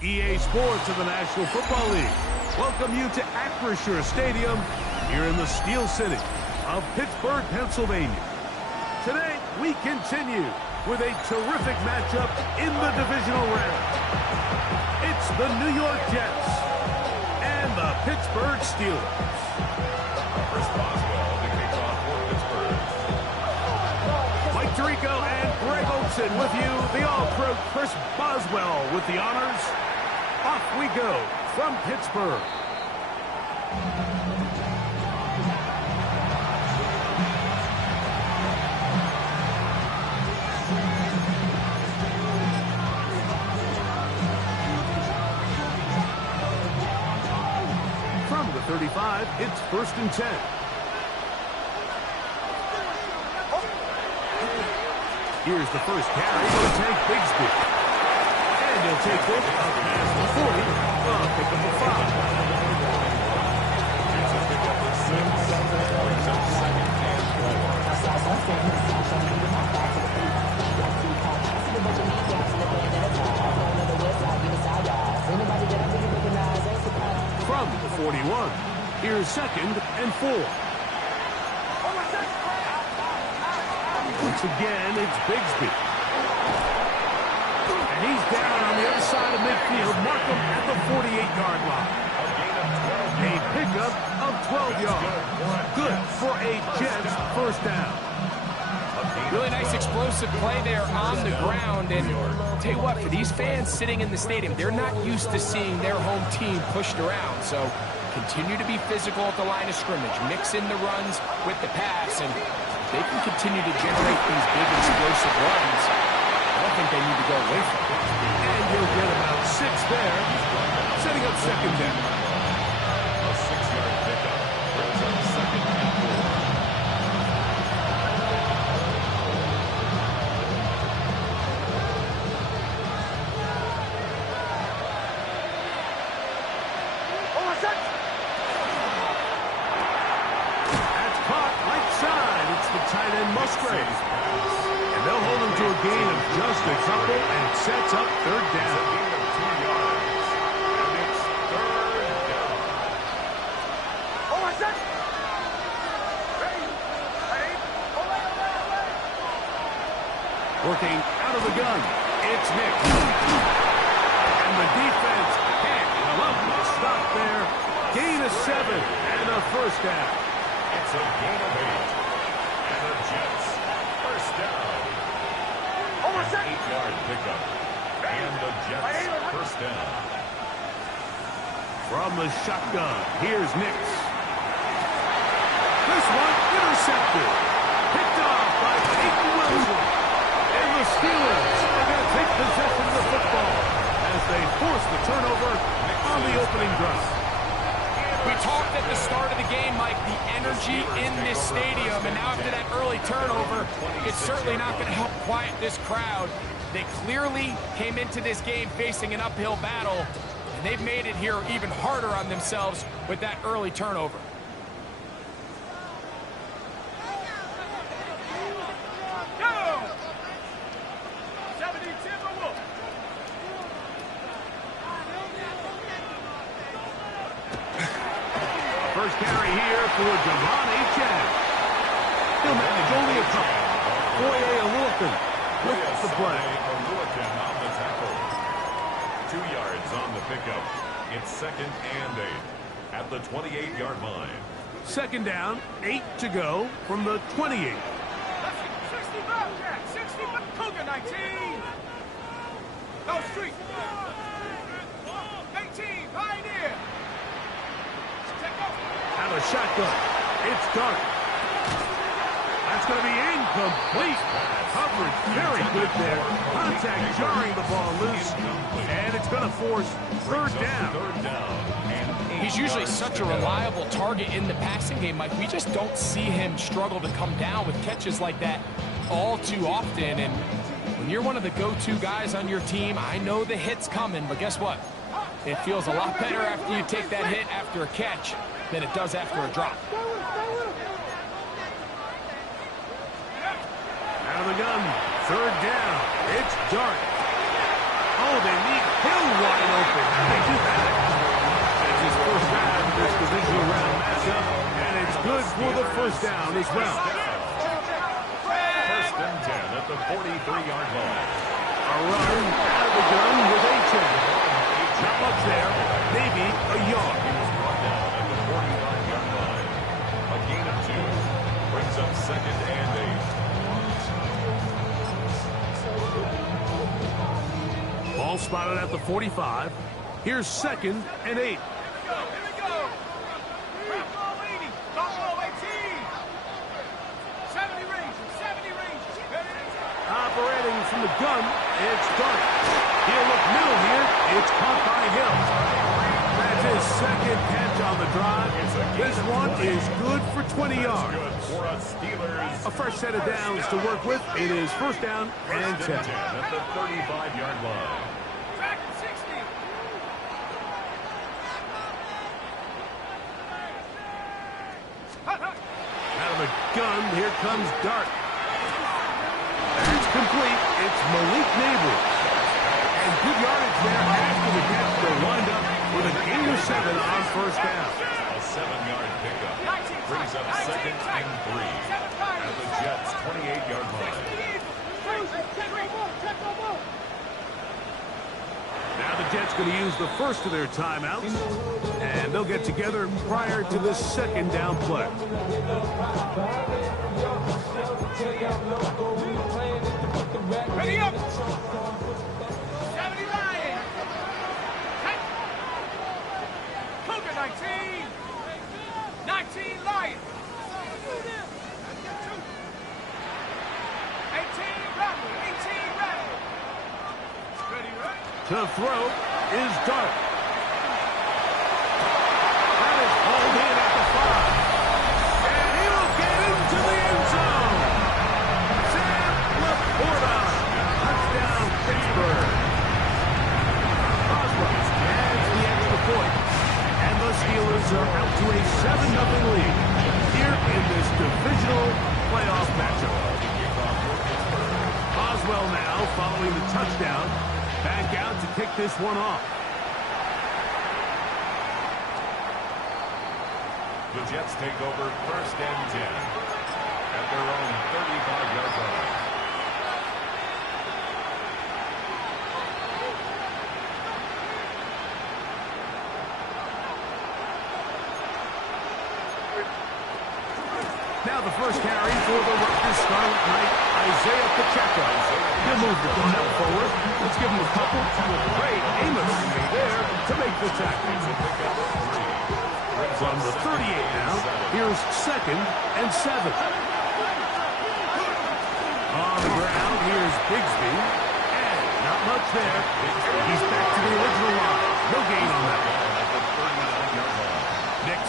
EA Sports of the National Football League welcome you to Acrisure Stadium here in the Steel City of Pittsburgh, Pennsylvania. Today, we continue with a terrific matchup in the divisional round. It's the New York Jets and the Pittsburgh Steelers. Chris Boswell to kick off for Pittsburgh. Mike Tirico and Greg Olsen with you. The All-Pro Chris Boswell with the honors. Off we go from Pittsburgh. From the 35, it's 1st and 10. Here's the first carry for Tank Bigsby. And he'll take this up past the 40. Pick up the 5. It's a pick up of 6. Brings up 2nd and 4. From the 41, here's 2nd and 4. Once again, it's Bigsby. And he's down on the other side of midfield. Mark him at the 48-yard line. A pickup of 12 yards. Good for a Jets first down. Really nice explosive play there on the ground. And tell you what, for these fans sitting in the stadium, they're not used to seeing their home team pushed around. So continue to be physical at the line of scrimmage. Mix in the runs with the pass, and they can continue to generate these big explosive runs. I don't think they need to go away from it. And he'll get about 6 there, setting up 2nd down. A 6-yard pickup. Brings up 2nd and 4. That's caught right side. It's the tight end Musgrave. And they'll hold him to a gain of just a couple and sets up 3rd down. A gain of 2 yards. And it's 3rd down. Working out of the gun, it's Nick. And the defense can't love the stop there. Gain of 7 and a 1st down. It's a gain of 8. And the Jets first down. An 8-yard pickup. And the Jets first down. From the shotgun, here's Nix. This one intercepted. Picked off by Peyton Wilson. And the Steelers are going to take possession of the football as they force the turnover on the opening drive. We talked at the start of the game, Mike, the energy in this stadium, and now after that early turnover, it's certainly not going to help quiet this crowd. They clearly came into this game facing an uphill battle, and they've made it here even harder on themselves with that early turnover. First carry here for Devon Achane. He'll manage only a couple. Foye Oluokun with the play. Oluokun on the tackle. 2 yards on the pickup. It's 2nd and 8 at the 28-yard line. 2nd down, 8 to go from the 28. 60 Cougar 19. Go street. 18 Pioneer. Out of shotgun. It's Dart. That's going to be incomplete. Coverage very good there. Contact jarring the ball loose. And it's going to force 3rd down. 3rd down. And He's usually such a reliable target in the passing game, Mike. We just don't see him struggle to come down with catches like that all too often. And when you're one of the go-to guys on your team, I know the hit's coming, but guess what? It feels a lot better after you take that hit after a catch than it does after a drop. Out of the gun, 3rd down. It's Dart. Oh, they leave Hill wide open. How do they do that? It's his first drive of this divisional round matchup, and it's good for the first down as well. First and 10 at the 43-yard line. A run out of the gun with A-Chain. Not much there, maybe a yard. Brought down at the 45-yard line. A gain of 2 brings up second and 8. Ball spotted at the 45. Here's second and 8. Here we go. Buffalo 80. Buffalo 18. 70 range. 70 range. Operating from the gun, it's Dart. He'll look middle here. It's caught by Hill. That's his second catch on the drive. This one is good for 20 yards. Good for us Steelers. A fresh set of downs to work with. It is first down and 10. At the 35-yard line. Back to 60. Out of the gun, here comes Dart. That's complete. It's Malik Neighbors. And good yardage there after the catch. They're lined up with a gain of 7 on first down. A 7-yard pickup brings up second and 3 at the Jets' 28-yard line. Now the Jets going to use the first of their timeouts, and they'll get together prior to this second down play. Ready up. 70 Lions. Cougar 19. 19 Lions. 18 Rebel. 18 Rebel. Ready, right? To throw is Dart. That is hauled in at the 5. And he will get into the end zone. Sam Laporta. Touchdown, Pittsburgh. Boswell adds the extra point. And the Steelers are out to a 7-0 lead here in this divisional playoff matchup. Boswell now following the touchdown. Back out to kick this one off. The Jets take over first and 10 at their own 35-yard line. Now the first carry for the Rutgers Scarlet Knight, Isaiah Pacheco. He'll move the ball forward. Let's give him a couple. Great Amos there to make the tackle. From the 38 now, here's second and 7. On the ground, here's Bigsby. And not much there. He's back to the original line. No gain on that. Nix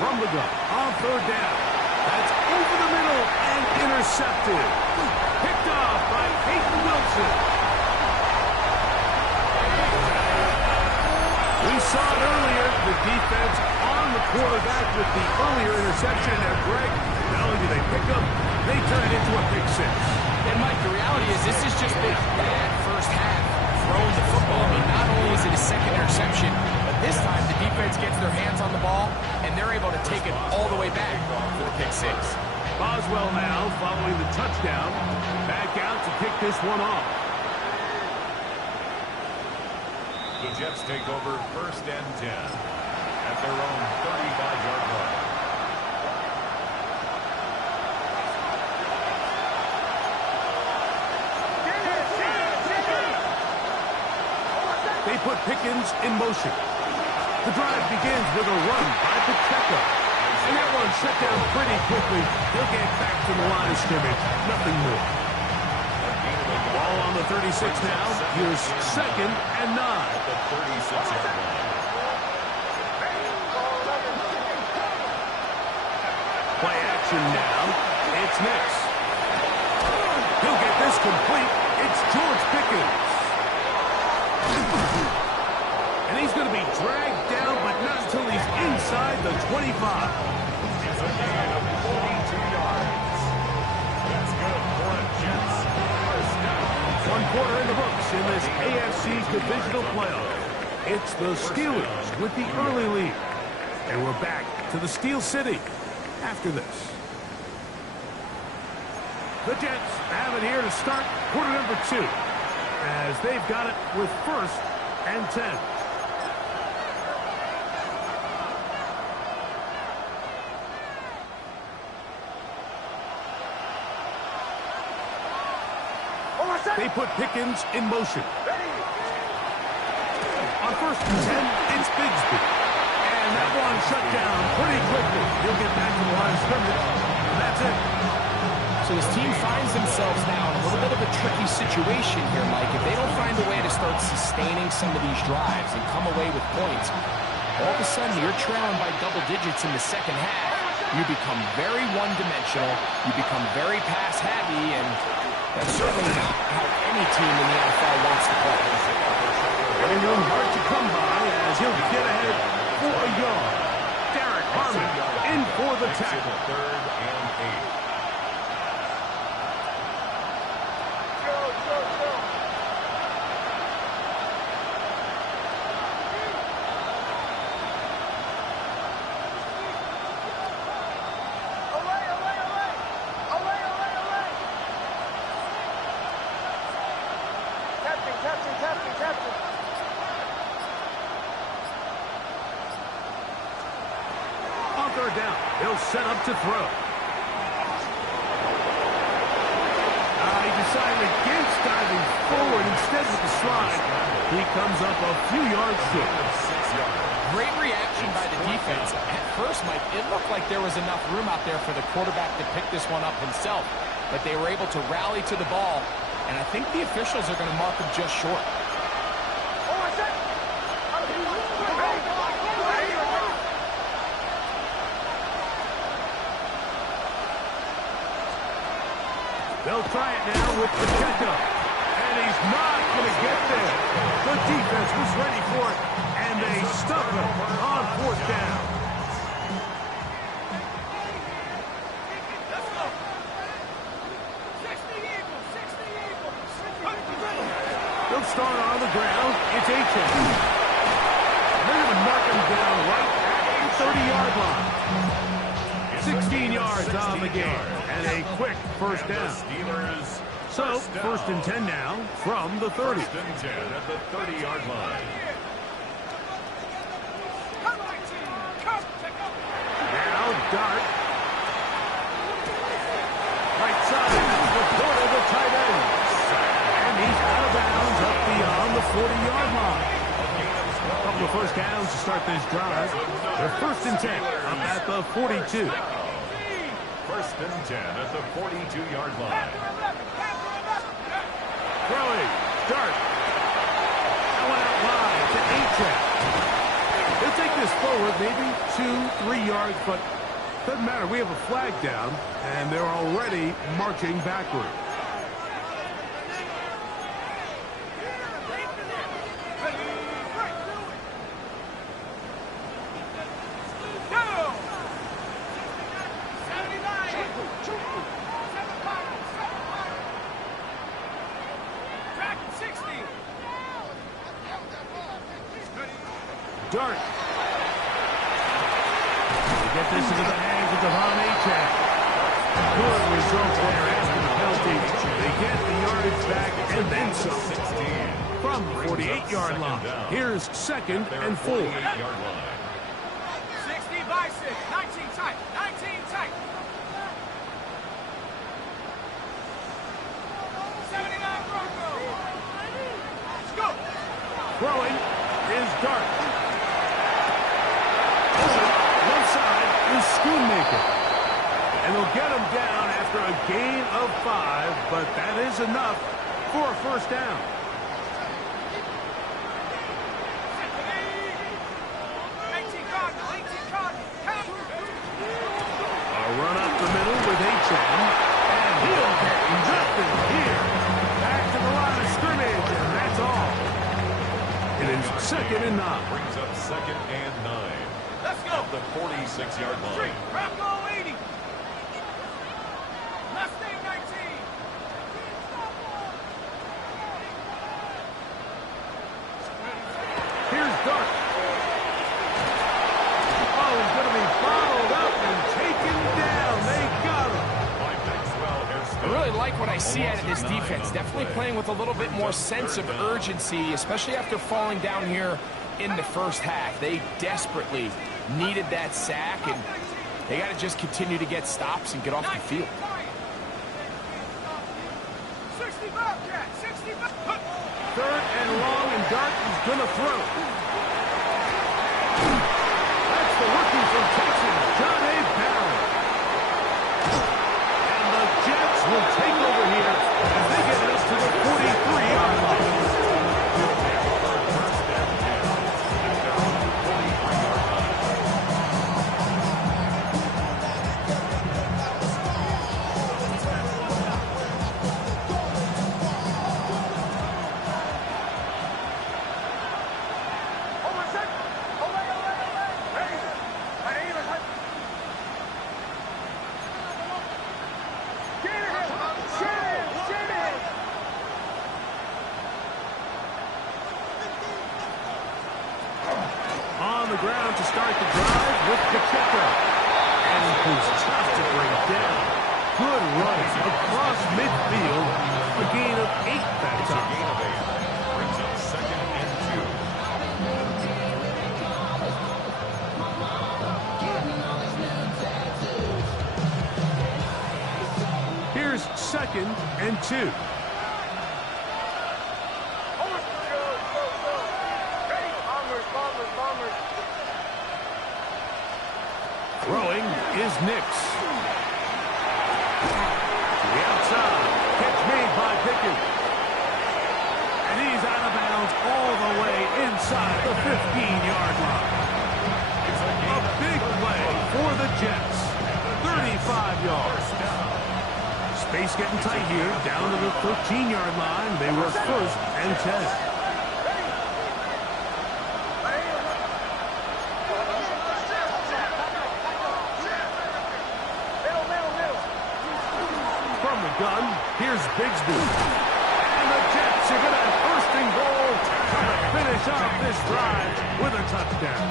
from the gun on third down. That's over the middle and intercepted. Picked off by Peyton Wilson. We saw it earlier, the defense on the quarterback with the earlier interception. And Greg, not only do they pick up, they turn it into a pick 6. And, Mike, the reality is this has just been a bad first half throwing the football. I mean, not only is it a second interception, but this time the defense gets their hands on the ball, and they're able to take it all the way back for the pick 6. Boswell now following the touchdown. Back out to kick this one off. The Jets take over first and 10 at their own 35-yard line. They put Pickens in motion. The drive begins with a run by Pacheco. And that one shut down pretty quickly. He'll get back to the line of scrimmage. Nothing more. Ball on the 36 now. Here's second and 9. At the 36-yard line. Play action now. It's Nix. He'll get this complete. It's George Pickens. And he's going to be dragged down, but not until he's inside the 25. It's a gain of 42 yards. That's good for a Jets first down. One quarter in the books in this AFC Divisional Playoff. It's the Steelers with the early lead. And we're back to the Steel City after this. The Jets have it here to start quarter number 2, as they've got it with 1st and 10. They put Pickens in motion. On 1st and 10, it's Bigsby. And that one shut down pretty quickly. He'll get back to the line of scrimmage, and that's it. So this team finds themselves now in a little bit of a tricky situation here, Mike. If they don't find a way to start sustaining some of these drives and come away with points, all of a sudden you're trailing by double digits in the second half. You become very one-dimensional. You become very pass-heavy, and that's certainly not how any team in the NFL wants to play. Running room hard to come by as he'll get ahead for a yard. Derek Harmon in for the tackle. 3rd and 8. On 3rd down, he'll set up to throw. He decided against diving forward instead with the slide. He comes up a few yards short. Great reaction by the defense. At first, Mike, it looked like there was enough room out there for the quarterback to pick this one up himself. But they were able to rally to the ball, and I think the officials are going to mark him just short. They'll try it now with Pacheco. And he's not going to get there. The defense was ready for it, and they stuck him on 4th down. They'll start on the ground. It's Achane. They're going to mark him down right at the 30-yard line. 16 yards on the game, and a quick 1st down. So, 1st and 10 now from the 30. 1st and 10 at the 30-yard line. Now Dart. Right side, Laporta, the tight end. And he's out of bounds up beyond the 40-yard line. A couple of 1st downs to start this drive. They're 1st and 10 up at the 42. 1st and 10 at the 42-yard line. Throwing, Dart. That one out wide to Achane. They'll take this forward maybe 2-3 yards, but doesn't matter. We have a flag down, and they're already marching backward. Dart. To get this into the hands of Devon Achane. Good result there after the penalty. They get the yardage back and then some. From the 48-yard line. Here's 2nd and 4. 60 by 6. 19 tight. 19 tight. 79 Bronco. Let's go. Throwing is Dart. Left side is Schoonmaker. And they'll get him down after a gain of 5, but that is enough for a 1st down. A run up the middle with Achane. And he'll get nothing here. Back to the line of scrimmage, and that's all. It is 2nd and 9. Brings up 2nd and 9. Let's go. At the 46-yard line. Bronco 80. Mustang 19. Dart. Oh, he's going to be followed up and taken down. They got him. I really like what I see out of this defense. Definitely playing with a little bit more sense of urgency, especially after falling down here in the first half. They desperately needed that sack, and they got to just continue to get stops and get off the field. 3rd and long, and Dart is going to throw. That's the rookie from Texas, John A. Barron. And the Jets will take over here as they get it up to the 43-yard line. On the ground to start the drive with Pacheco. And who's tough to bring down. Good runs across midfield. A gain of 8 that time. Gain of 8. Brings up 2nd and 2. Here's 2nd and 2. Throwing is Nix. To the outside. Catch made by Pickens. And he's out of bounds all the way inside the 15-yard line. A big play for the Jets. 35 yards. Space getting tight here. Down to the 13-yard line. They were 1st and 10. Gun. Here's Bigsby. And the Jets are going to have 1st and goal to finish off this drive with a touchdown.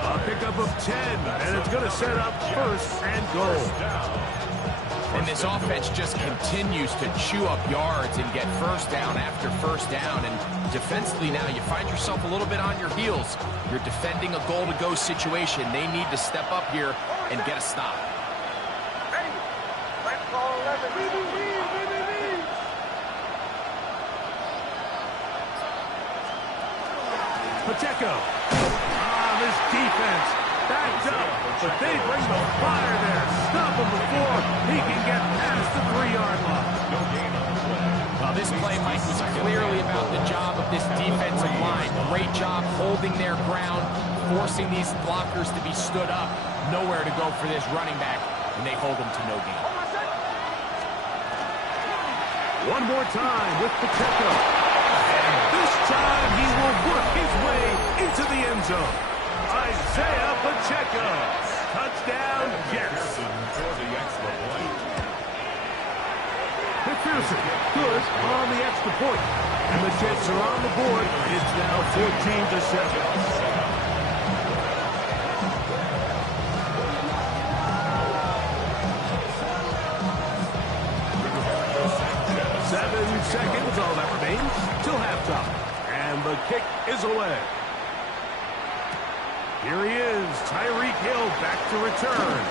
A pickup of 10, and it's going to set up 1st and goal. And this offense just continues to chew up yards and get 1st down after 1st down. And defensively now, you find yourself a little bit on your heels. You're defending a goal-to-go situation. They need to step up here and get a stop. Pacheco. This defense backed up, but they bring the fire there. Stop him before he can get past the 3-yard line. No gain on the play. Well, this play, Mike, was clearly about the job of this defensive line. Great job holding their ground, forcing these blockers to be stood up. Nowhere to go for this running back, and they hold him to no gain. One more time with Pacheco. And this time he will work his way into the end zone. Isaiah Pacheco. Touchdown, Jets. For the extra point. McPherson, good on the extra point. And the Jets are on the board. It's now 14-7. 7 seconds, all that remains, till halftime. And the kick is away. Here he is, Tyreek Hill back to return.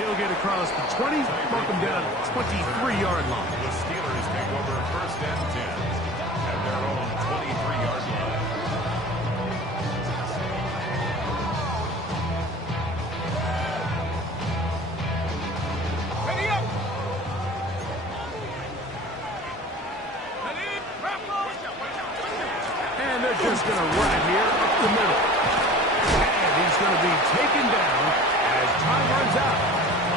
He'll get across the 20, mark him down at the 23-yard line. The Steelers take over 1st and 10 at their own 23-yard line. And they're just going to run here up the middle. And he's going to be taken down as time runs out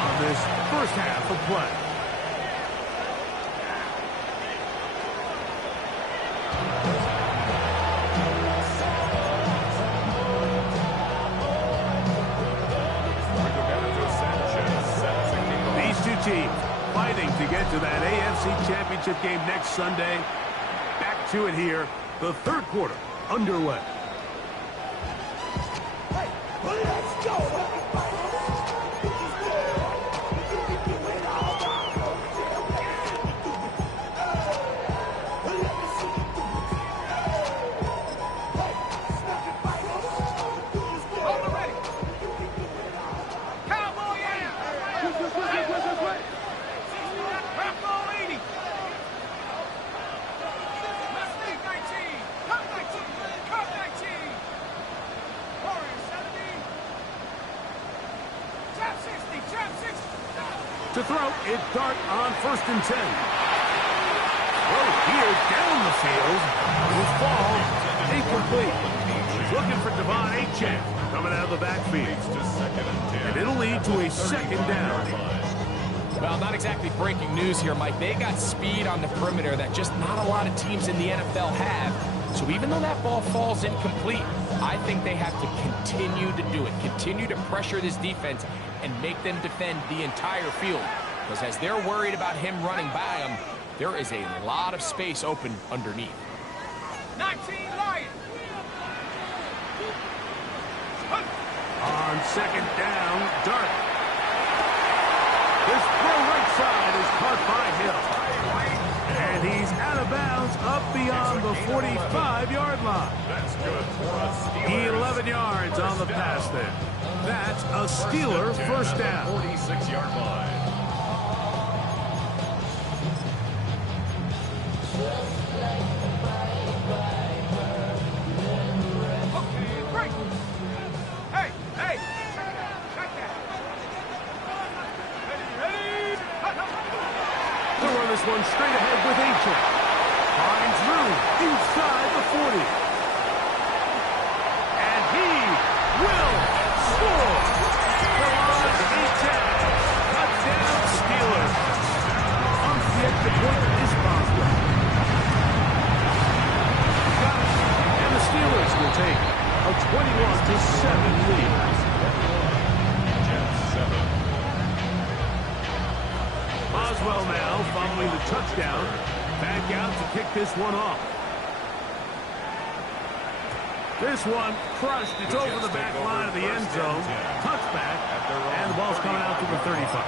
on this 1st half of play. These two teams fighting to get to that AFC Championship game next Sunday. Back to it here, the 3rd quarter underway. Let's go! To throw, it's Dart on 1st and 10. Throw here down the field. Will fall. Incomplete. He's looking for Devon Achane coming out of the backfield. And it'll lead to a 2nd down. Well, not exactly breaking news here, Mike. They got speed on the perimeter that just not a lot of teams in the NFL have. So even though that ball falls incomplete, I think they have to continue to do it. Continue to pressure this defense and make them defend the entire field. Because as they're worried about him running by them, there is a lot of space open underneath. 19 Lions. On 2nd down, Dart. This throw right side is caught by Hill. And he's out of bounds up beyond the 45-yard line. That's good for a Steelers. 11 yards on the pass there. That's a Steeler 1st down. 46-yard line. Hey, hey! Check that. Ready? To run this one straight ahead with Achane. Finds room inside the 40. And he will score. Devon Achane. Touchdown Steelers. On the extra point is Boswell. Got it. And the Steelers will take a 21-7 lead. Jets 7. Boswell now following the touchdown. Back out to kick this one off. This one crushed. It's over the back line of the end zone. Touchback. And the ball's coming out to the 35.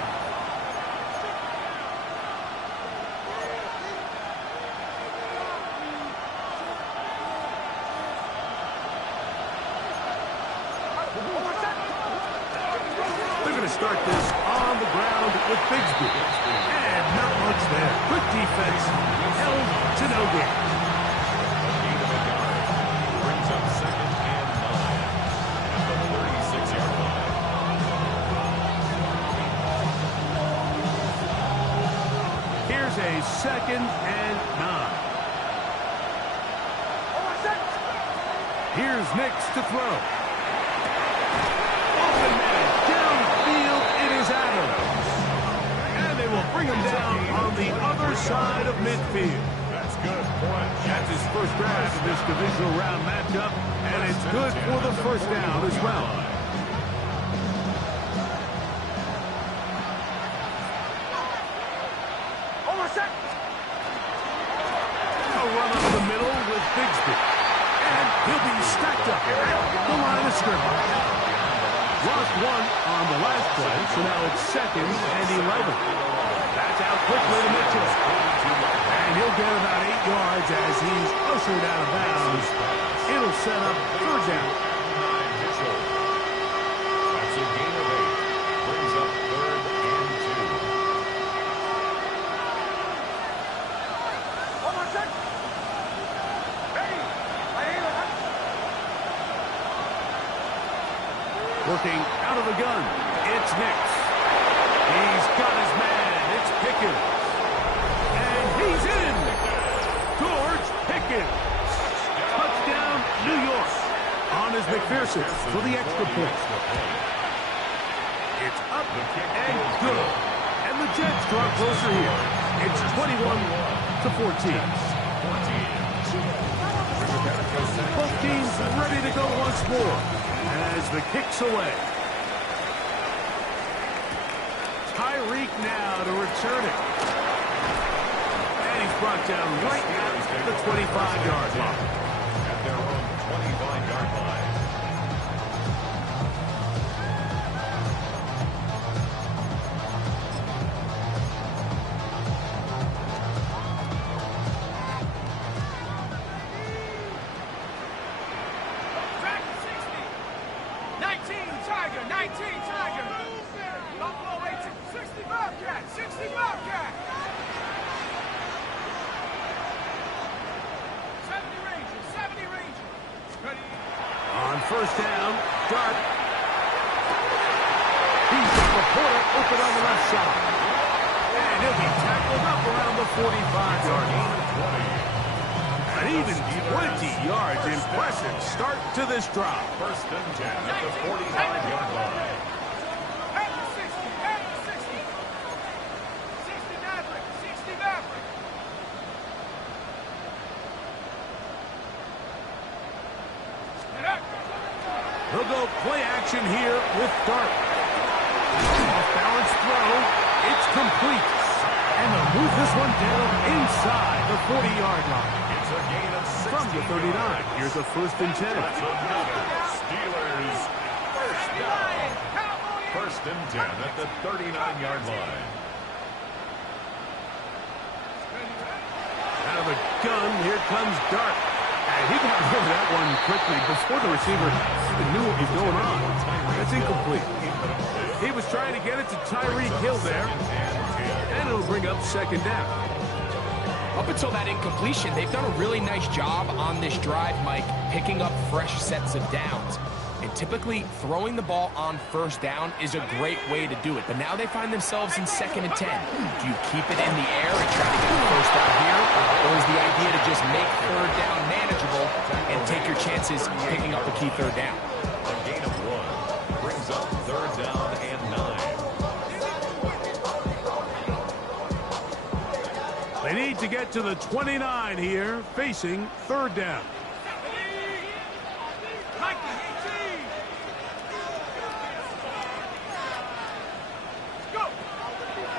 They're going to start this on the ground with Bigsby. And not much there. Good defense. Held to no gain. Brings up 2nd and 9 at the 36-yard line. Here's a 2nd and 9. Here's Nix to throw. Open man, downfield, it is Adams. And they will bring him down on the other side of midfield. That's good for a That's his first grab of this divisional round matchup, and it's good for the 1st down as well. A run up the middle with Bigsby. And he'll be stacked up at the line of scrimmage. Lost one on the last play, so now it's 2nd and 11. That's out quickly to Mitchell. And he'll get about 8 yards as he's ushered out of bounds. It'll set up 3rd down. Mitchell. That's a gain of 8. Brings up 3rd and 2. Working out of the gun, it's Nix. He's got his man, it's Pickens. And he's in! George Pickens. Touchdown, New York. On is McPherson for the extra point. It's up and good. And the Jets draw closer here. It's 21-14. Both teams ready to go once more as the kick's away. Tyreek now to return it. And he's brought down right at the 25-yard line. At their own first down. Dart. He's got the Porter open on the left side. And he'll be tackled up around the 45-yard line. An even 20 yards. Impressive start to this drive. First and 10 at the 45-yard line. At the 60, at the 60. 60 Maverick, 60 Maverick. He'll go play action here with Dart. Off-balance throw. It's complete. And they'll move this one down inside the 40-yard line. It's a gain of 16 From the 39, yards. here's a first and 10. That's another Steelers first down. First and 10 at the 39-yard line. Out of the gun, here comes Dart. And he got rid of that one quickly before the receiver even knew what was going on. That's incomplete. He was trying to get it to Tyreek Hill there. And it'll bring up second down. Up until that incompletion, they've done a really nice job on this drive, Mike, picking up fresh sets of downs. And typically, throwing the ball on first down is a great way to do it. But now they find themselves in second and 10. Do you keep it in the air and try to get the first down here? Or is the idea to just make third down manageable and take your chances picking up a key third down? A gain of 1 brings up third down and 9. They need to get to the 29 here, facing third down.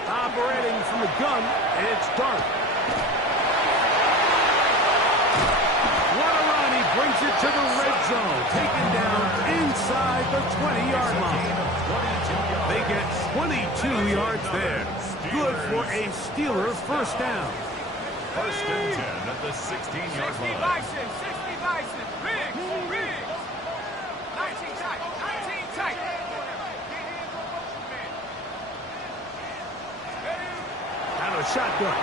Operating from the gun, it's Dart. What a run, he brings it to the red zone, taken down inside the 20-yard line. They get 22 yards there. Good for a Steeler first down. First and 10 at the 16-yard 60 line. Bison, 60 Bison. Riggs. 19 tight, 19 tight. Out of shotgun.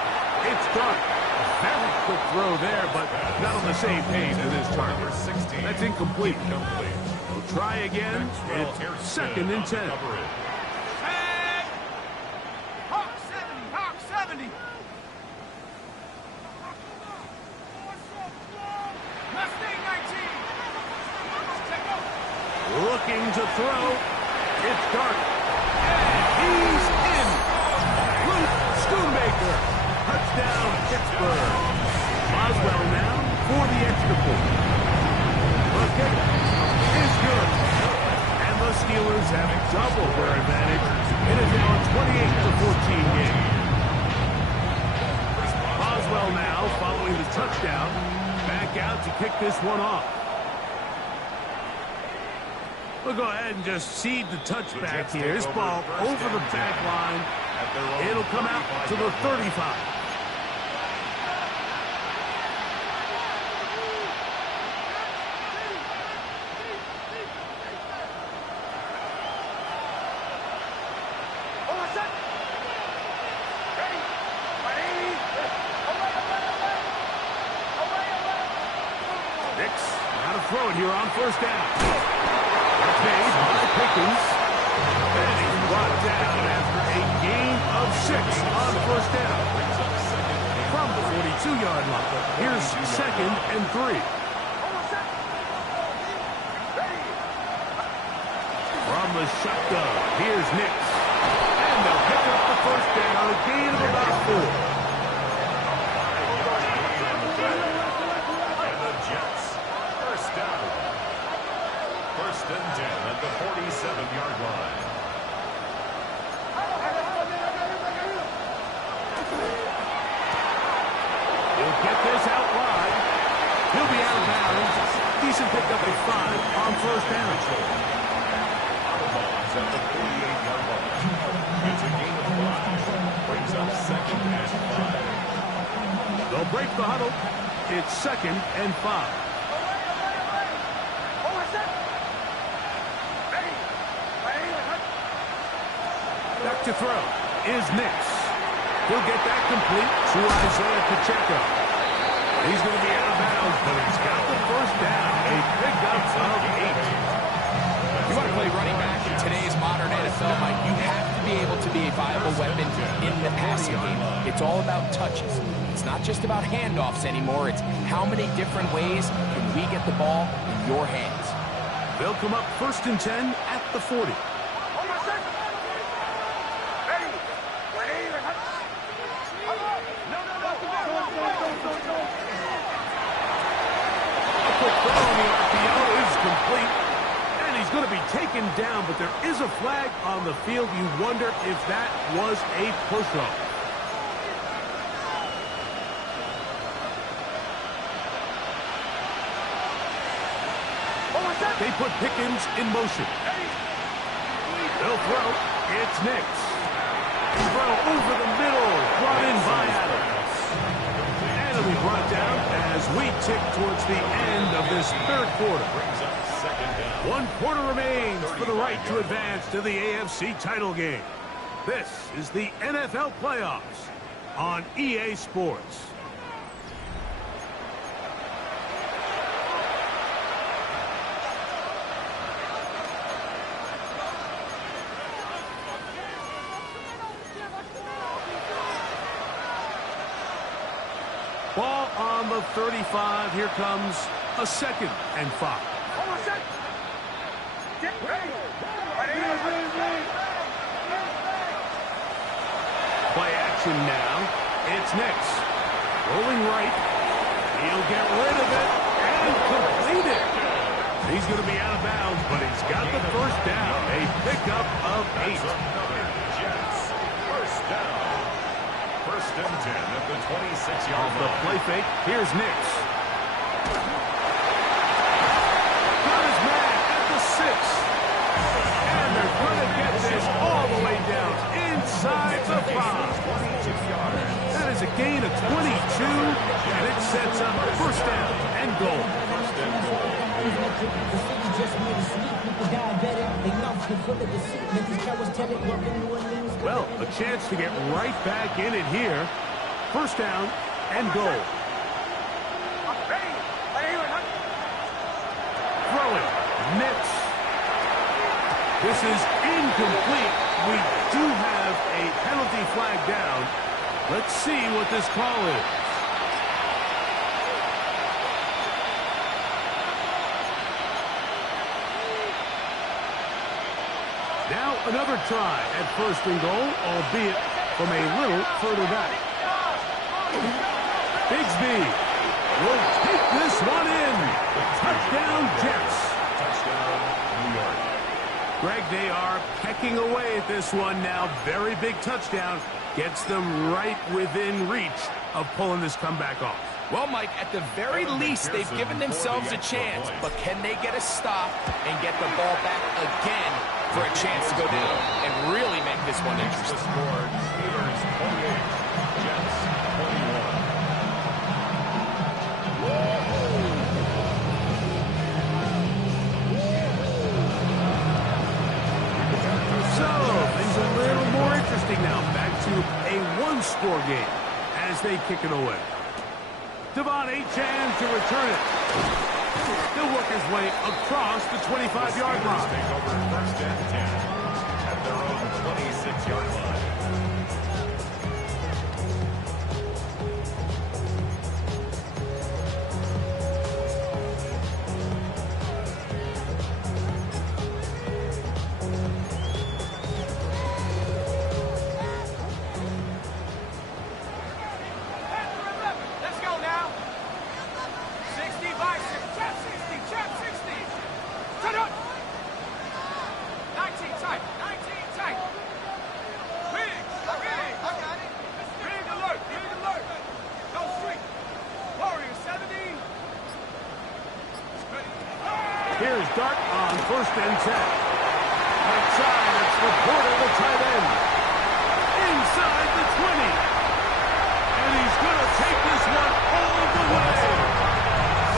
It's Dart. Very quick throw there, but not on the same page with his target. 16. That's incomplete. Incomplete. We'll try again. It's second and 10. Hawk 70, Hawk 70. Mustang 19. Take over. Looking to throw. It's Dart. And he's in. Luke Schoonmaker. Touchdown, Pittsburgh. Boswell now for the extra point. The kick is good. And the Steelers have doubled their advantage. It is now a 28-14 game. Boswell now following the touchdown. Back out to kick this one off. We'll go ahead and just seed the touchback here. This ball over the back line. It'll come out to the 35. Nix, how to throw it here on first down. That's made by Pickens. And he's brought down after a gain of 6 on first down. From the 42-yard line. Here's second and 3. From the shotgun, here's Nix. And they'll pick up the first down, a gain of about 4. First and 10 at the 47-yard line. He'll get this out wide. He'll be out of bounds. Decent pickup at 5 on first down. Out of bounds at the 48-yard line. It's a gain of 5. Brings up second and 5. They'll break the huddle. It's second and 5. Back to throw is Nix. He'll get that complete to Isaiah Pacheco. He's going to be out of bounds, but he's got the first down. A pickup of 8. play running back in today's modern NFL, Mike, you have to be able to be a viable weapon in the passing game. It's all about touches. It's not just about handoffs anymore. It's how many different ways can we get the ball in your hands. They'll come up 1st and 10 at the 40. Going to be taken down, but there is a flag on the field. You wonder if that was a push-off. They put Pickens in motion. They'll throw. It's Nix. Throw over the middle. Brought in by Adams. And it'll be brought down as we tick towards the end of this 3rd quarter. 1 quarter remains for the right to advance to the AFC title game. This is the NFL playoffs on EA Sports. Ball on the 35. Here comes a 2nd and 5. Play action now. It's Nix. Rolling right. He'll get rid of it and complete it. He's going to be out of bounds, but he's got the 1st down. A pickup of 8. Jets. 1st down. 1st and 10 at the 26-yard line. The play fake. Here's Nix. Got his man at the 6. And they're going to get this all the way down inside the 5. That is a gain of 22, and it sets up 1st down and goal. Well, a chance to get right back in it here. 1st down and goal. Throwing. Nix. This is incomplete. We do have a penalty flag down. Let's see what this call is. Now another try at 1st and goal, albeit from a little further back. Bigsby will take this one in. Touchdown, Jets. Touchdown, New York. Greg, they are pecking away at this one now. Very big touchdown. Gets them right within reach of pulling this comeback off. Well, Mike, at the very least, they've given themselves a chance. But can they get a stop and get the ball back again for a chance to go down and really make this one interesting? Steelers 28, Jets 21. So, things are a little more interesting now. Back to a 1-score game as they kick it away. Devon Achane to return it. He'll work his way across the 25-yard line. Take over 1st and 10 at their own 26-yard line. Let's go now. 60 by 6. Chap 60. Chap 60. Shut up. 19 tight. 19 tight. Big. Big. I got it. Big alert. Big alert. No streak. Warrior 70. Here's Dart on 1st and 10. Outside, it's Laporta, the tight end. Inside the 20. And he's going to take this one all the way.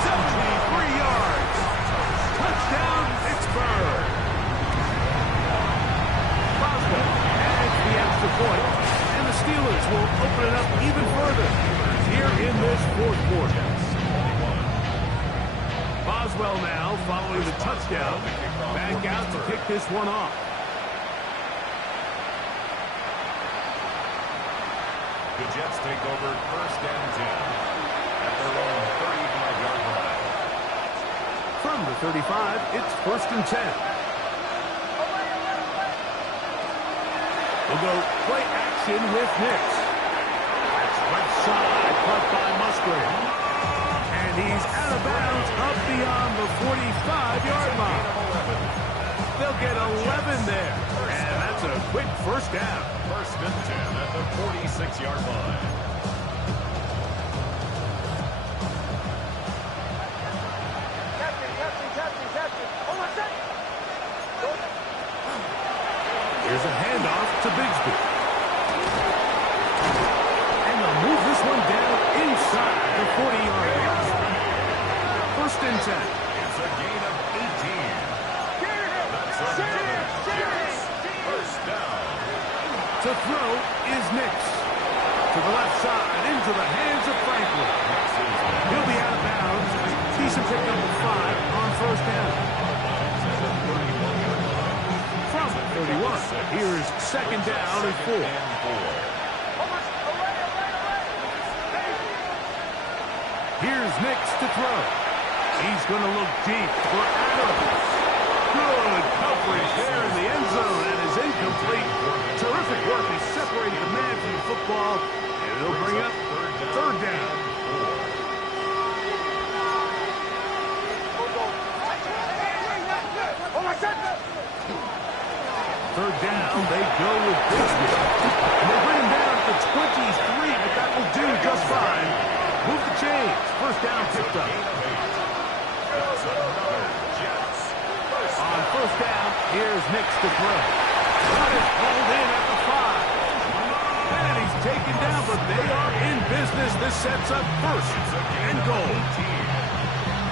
73 yards. Touchdown, Pittsburgh. Boswell adds the extra point, and the Steelers will open it up even further here in this 4th quarter. well now following the touchdown. Back out to kick this one off. The Jets take over 1st and 10 at their own 35-yard line. From the 35, it's 1st and 10. We'll go play action with Nix. That's right side, caught by Musgrave. And he's out of bounds up beyond the 45-yard line. They'll get 11 there. And that's a quick first down. 1st and 10 at the 46-yard line. Here's a handoff to Bigsby. And they'll move this one down inside the 40-yard line. 1st and 10. It's a gain of 18. That's another Jets 1st down. To throw is Nix. To the left side, into the hands of Franklin. He'll be out of bounds. Decent pickup of 5 on 1st down. From 31, here's 2nd down and 4. Here's Nix to throw. He's going to look deep for Adams. Good coverage there in the end zone. That is incomplete. Terrific work. He separated the man from the football. And it'll bring up 3rd down. Third down, they go with Bigsby. And they bring him down to 23, but that will do just fine. Move the chains. 1st down picked up. On 1st down, here's Nix to throw. Got it hauled in at the 5. And he's taken down, but they are in business. This sets up 1st and goal.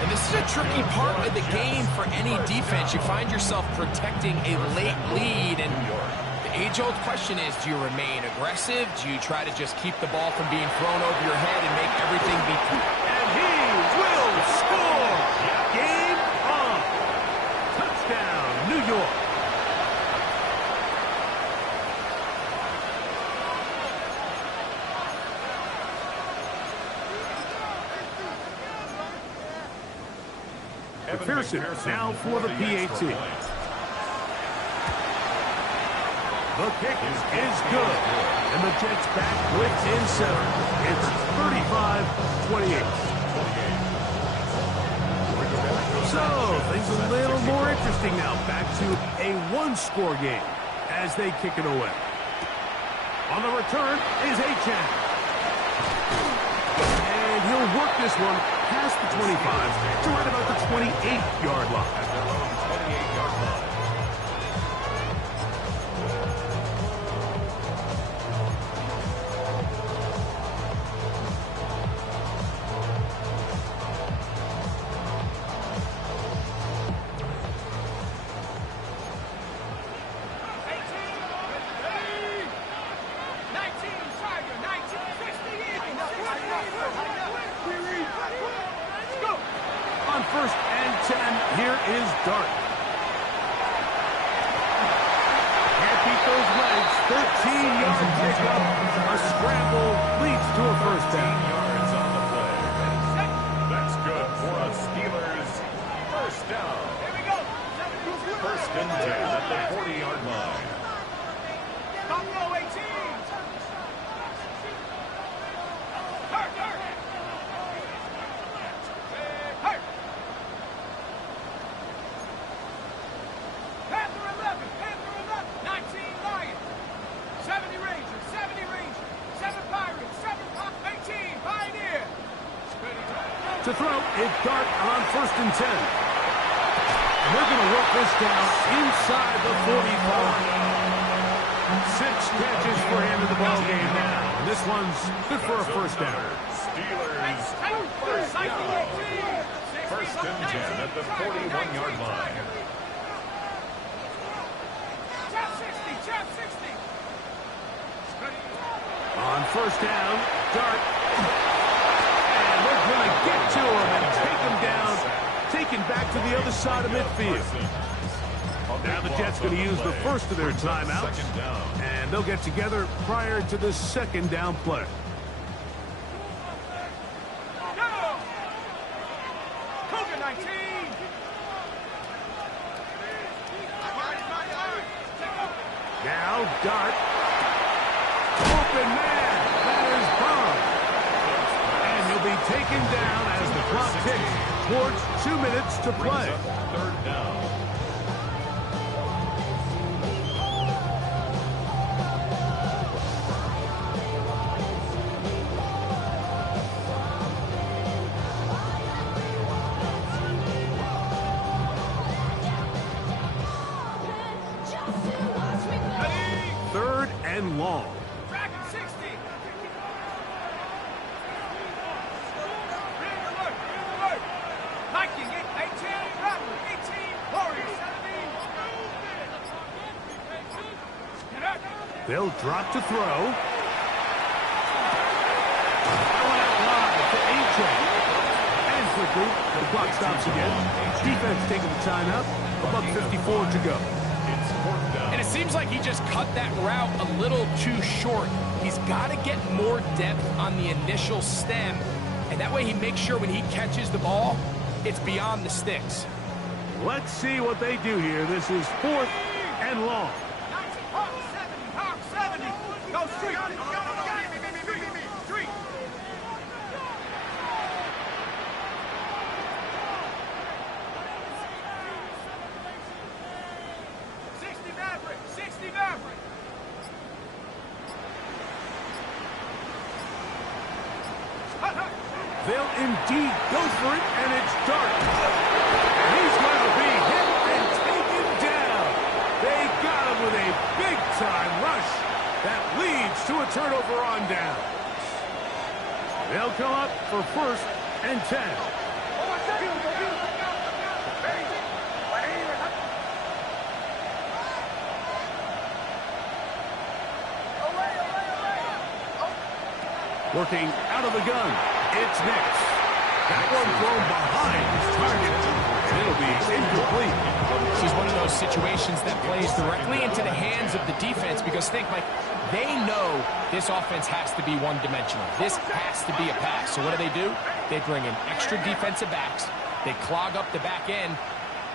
And this is a tricky part of the game for any defense. You find yourself protecting a late lead, and the age-old question is, do you remain aggressive? Do you try to just keep the ball from being thrown over your head and make everything be... And he will score! Game on! Touchdown, New York! McPherson now for the PAT. The kick is good. And the Jets back within 7. It's 35-28. So, things a little more interesting now. Back to a one-score game as they kick it away. On the return is Achane. And he'll work this one past the 25 to right about the 28-yard line. At their own 28-yard line. On 1st and 10, here is Dart. Can't beat those legs. 13-yard pickup. A scramble leads to a 1st down. 15 yards on the play. That's good for a Steelers 1st down. Here we go. 1st and 10 at the 40-yard line. Top row 18. To throw is Dart on 1st and 10. And they're going to work this down inside the 45. 6 catches for him in the ballgame now. And this one's good for a 1st down. Steelers 1st down. 1st and 10 at the 41-yard line. On 1st down, Dart. And they're going to get to him and take him down. Taken back side of midfield. Now the Jets going to use the first of their timeouts, and they'll get together prior to the second down play. Cougar 19. Now Dart. Open man. That is bomb. And he'll be taken down as the clock ticks towards 2 minutes to play. Third down. Third and long. Dragon 60. Green alert. Green alert. Viking 18. Rattler 18. Warrior 17. Get up. They'll drop to throw. That one out wide to A-Train. And quickly, the clock stops again. Defense taking the timeout. $1:54 to go. And it seems like he just cut that route a little too short. He's got to get more depth on the initial stem, and that way he makes sure when he catches the ball, it's beyond the sticks. Let's see what they do here. This is 4th and long. Hawk 70. Hawk 70. Go street. Street. 60 Maverick. 60 Maverick. They'll indeed go for it, and it's Dart. And he's going to be hit and taken down. They got him with a big-time rush that leads to a turnover on down. They'll come up for 1st and 10. Working out of the gun, it's Nix. That one thrown behind his target. It'll be incomplete. This is one of those situations that plays directly into the hands of the defense because think, like, they know this offense has to be one-dimensional. This has to be a pass. So what do? They bring in extra defensive backs. They clog up the back end.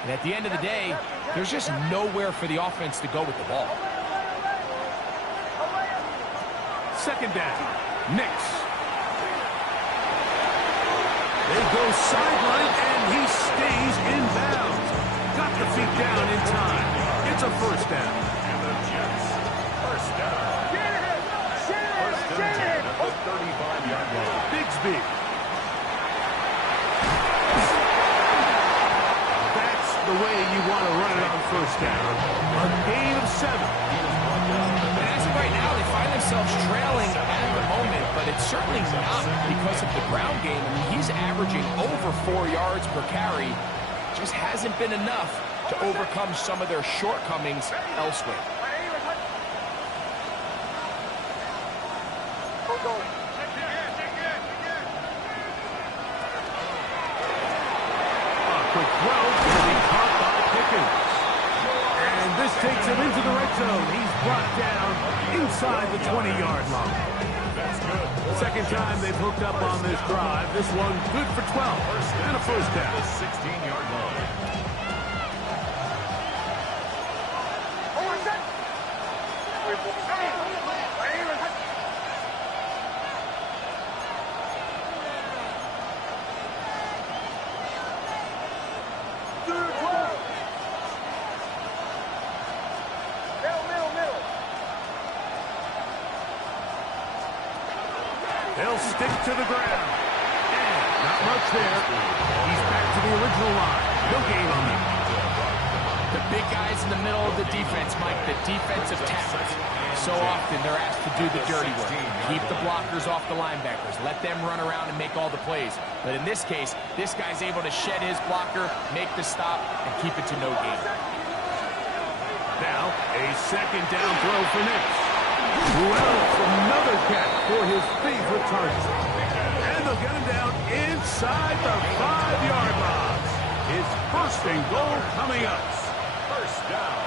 And at the end of the day, there's just nowhere for the offense to go with the ball. Second down, Nix. They go sideline, and he stays in bounds. Got the feet down in time. It's a 1st down. And the Jets, first down. First and 10 at the 35-yard line. Bigsby. That's the way you want to run it on 1st down. A gain of 7. And as of right now, they find themselves trailing at the moment, but it's certainly not because of the ground game. I mean, he's averaging over 4 yards per carry. Just hasn't been enough to overcome some of their shortcomings elsewhere. A quick throw will be caught by Pickens. And this takes him into the red zone. He's brought down inside the 20-yard line. Second time they've hooked up on this drive. This one good for 12 and a 1st down. The 16-yard line. They'll stick to the ground. And not much there. He's back to the original line. No gain on that. The big guys in the middle of the defense, Mike, the defensive tackles. So often they're asked to do the dirty work. Keep the blockers off the linebackers. Let them run around and make all the plays. But in this case, this guy's able to shed his blocker, make the stop, and keep it to no gain. Now, a second down throw for Nix. Well, another catch for his favorite target. And they'll get him down inside the 5-yard line. His first First and goal coming up. First down.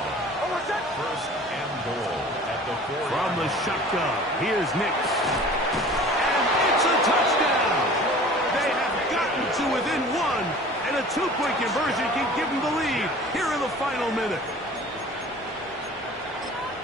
First and goal at the 4-yard From the shotgun, here's Nix. And it's a touchdown. They have gotten to within one, and a two-point conversion can give them the lead here in the final minute.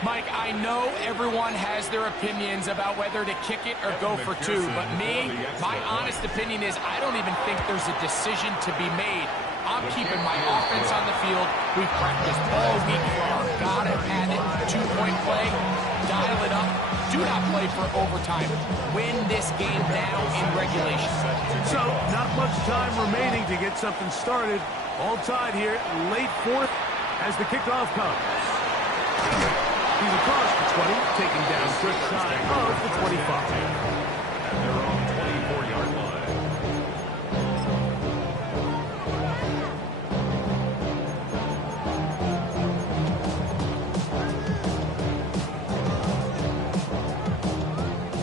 Mike, I know everyone has their opinions about whether to kick it or go for two, but me, my honest opinion is I don't even think there's a decision to be made. I'm keeping my offense on the field. We've practiced all week for our gotta-have-it two-point play. Dial it up. Do not play for overtime. Win this game now in regulation. So, not much time remaining to get something started. All tied here, late fourth as the kickoff comes. He's across the 20, taken down just shy of the 25. And they're on 24-yard line.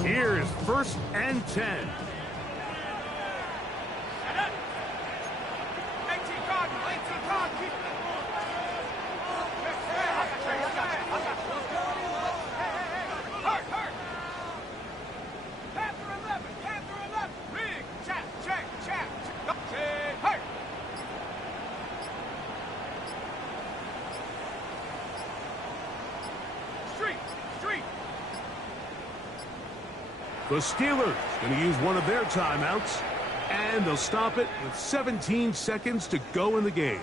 Here's first and 10. The Steelers going to use one of their timeouts, and they'll stop it with 17 seconds to go in the game.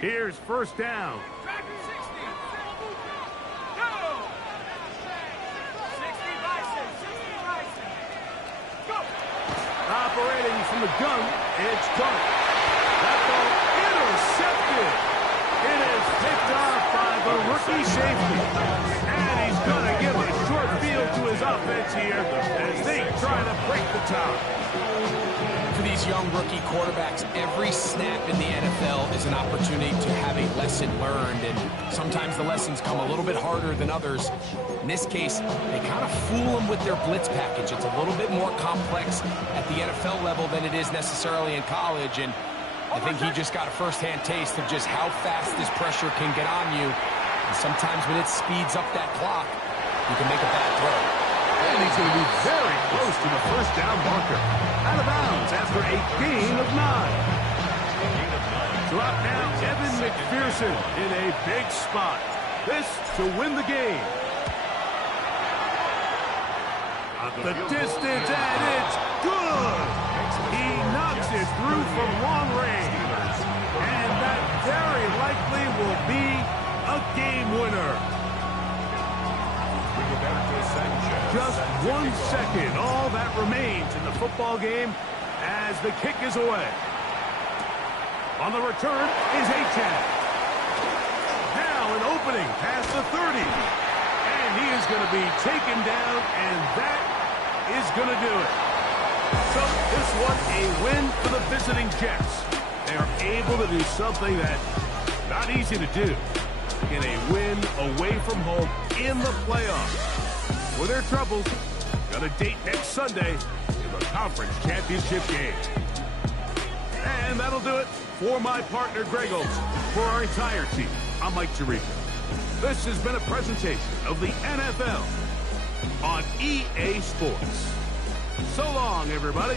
Here's first down. Operating from the gun, it's Dart. That ball intercepted. It is picked off by the rookie safety. And he's going to give a short field to his offense here as they try to break the tie. For these young rookie quarterbacks, every snap in the NFL is an opportunity to have a lesson learned, and sometimes the lessons come a little bit harder than others. In this case, they kind of fool them with their blitz package. It's a little bit more complex at the NFL level than it is necessarily in college, and I think he just got a first-hand taste of just how fast this pressure can get on you. And sometimes when it speeds up that clock, you can make a bad throw. And he's going to be very close to the first down marker. Out of bounds after a gain of 9. Drop now, Evan McPherson in a big spot. This to win the game. The distance, and it's good. He knocks it through from long range. And that very likely will be a game winner. Just 1 second, all that remains in the football game as the kick is away. On the return is Achane. Now an opening past the 30. And he is going to be taken down, and that is going to do it. So this was a win for the visiting Jets. They are able to do something that's not easy to do. Get a win away from home in the playoffs. For their troubles, got a date next Sunday in the conference championship game. And that'll do it for my partner, Greg Olson. For our entire team, I'm Mike Tirico. This has been a presentation of the NFL on EA Sports. So long, everybody.